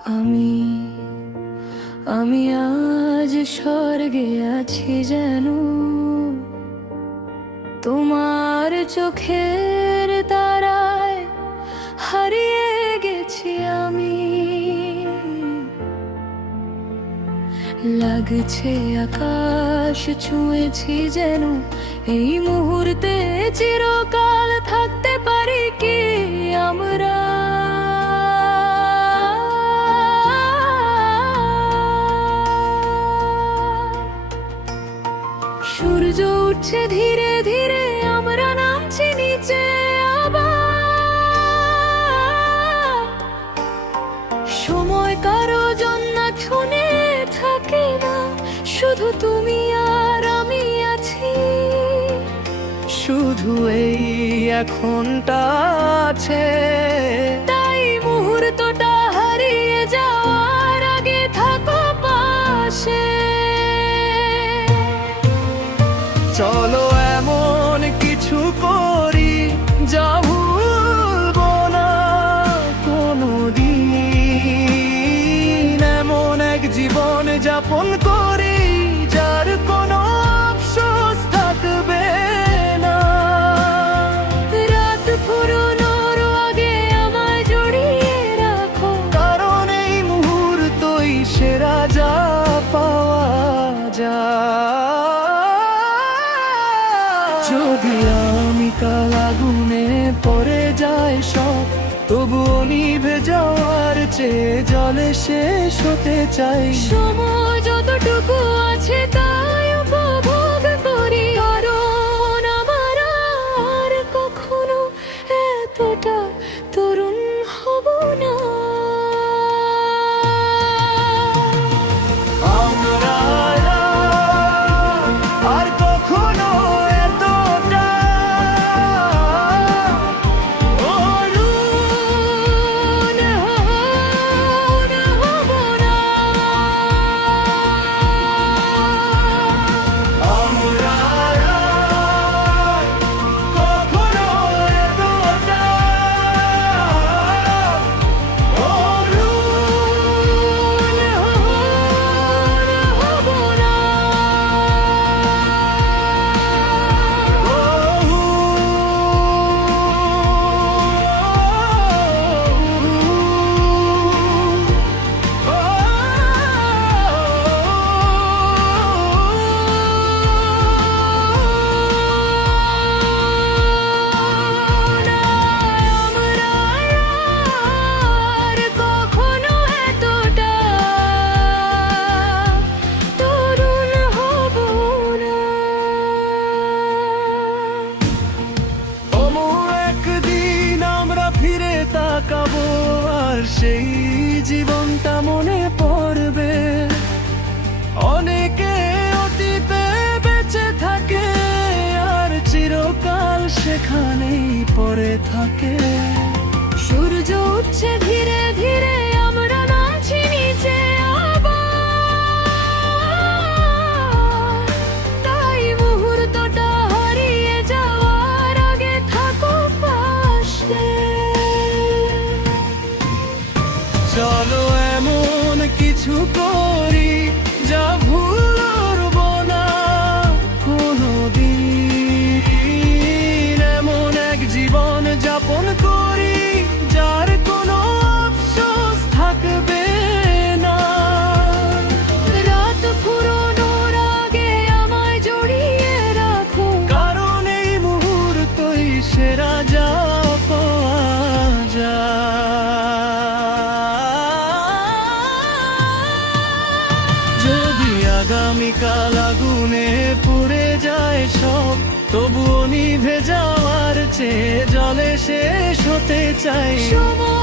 আমি আমি আজ স্বর্গে আছি যেন তোমার চোখের তারায় হারিয়ে গেছি আমি। লাগছে আকাশ ছুঁয়েছি যেন এই মুহূর্তে চিরকাল থাকতে পারি কি আমরা। সূর্য উঠছে ধীরে ধীরে, আমরা নামছি নিচে আবার। সময় কারো জন্য শুনে থাকে না, শুধু তুমি আর আমি আছি। শুধু এই এখনটা আছে, তাই মুহূর্তটা হারিয়ে যাওয়ার আগে থাকো পাশে। চলো এমন কিছু করি যা ভুলবো না কোনোদিন। এমন এক জীবন যাপন করি যার কোনো আফসোস থাকবে না। রাত ফুরোনোর আগে আমায় জড়িয়ে রাখো, কারণ এই মুহূর্তই সেরা যা পাওয়া যায়। যদি আমি কাল আগুনে পড়ে যাই সব, তবুও নিভে যাওয়ার চেয়ে জলে শেষ হতে চাই। সময় যতটুকু আছে তাই উপভোগ করি, কারণ আমার আর কখনো এতটা তরুণ হব না। আমরা আর কখনো এতটা তরুণ হব না। আমরা কখনো এতটা হব না। তাকাবো আর সেই জীবনটা মনে পড়বে। অনেকে অতীতে বেঁচে থাকে আর চিরকাল সেখানেই পড়ে থাকে। সূর্য উঠছে ধীরে ধীরে, আমরা নামছি নিচে আবার। তাই মুহূর্তটা হারিয়ে যাওয়ার আগে থাকো পাশে। চলো এমন কিছু করি যা ভুলবো না কোনোদিন। এমন এক জীবন যাপন করি যার কোনো আফসোস থাকবে না। রাত ফুরোনোর আগে আমায় জড়িয়ে রাখো, কারণ এই মুহূর্তই সেরা যা পাওয়া যায়। যদি আগামীকাল আগুনে পুড়ে যায় সব, তবুও নিভে যাওয়ার চেয়ে জলে শেষ হতে চাই। সময়